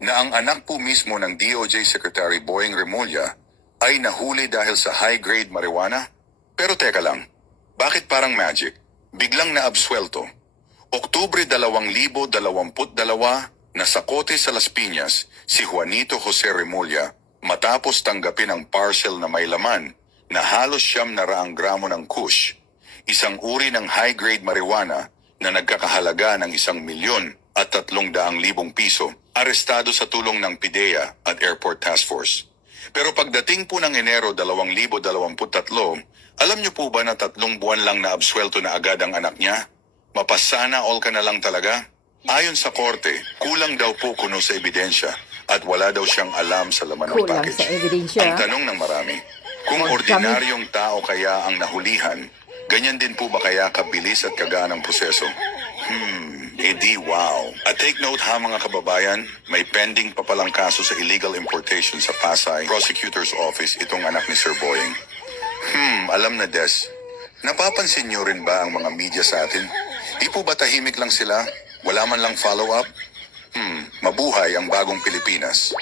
na ang anak po mismo ng DOJ Secretary Boying Remulla ay nahuli dahil sa high-grade marijuana? Pero teka lang, bakit parang magic? Biglang naabswelto. Oktubre 2022, nasa kote sa Las Piñas si Juanito Jose Remulla matapos tanggapin ang parcel na may laman na halos 900 gramo ng kush, isang uri ng high-grade marijuana na nagkakahalaga ng 1,300,000 piso, arestado sa tulong ng PIDEA at Airport Task Force. Pero pagdating po ng Enero 2023, alam niyo po ba na 3 buwan lang na absuelto na agad ang anak niya? Mapasana all ka na lang talaga? Ayon sa korte, kulang daw po kuno sa ebidensya at wala daw siyang alam sa laman ng Kulang package. sa ebidensya. Ang tanong ng marami, kung ordinaryong tao kaya ang nahulihan, ganyan din po ba kaya kabilis at kagaan ang proseso? Edi wow. At take note ha mga kababayan, may pending pa palang kaso sa illegal importation sa Pasay Prosecutor's Office itong anak ni Sir Boying. Alam na Des, napapansin niyo rin ba ang mga media sa atin? Di po ba tahimik lang sila? Wala man lang follow-up? Mabuhay ang bagong Pilipinas.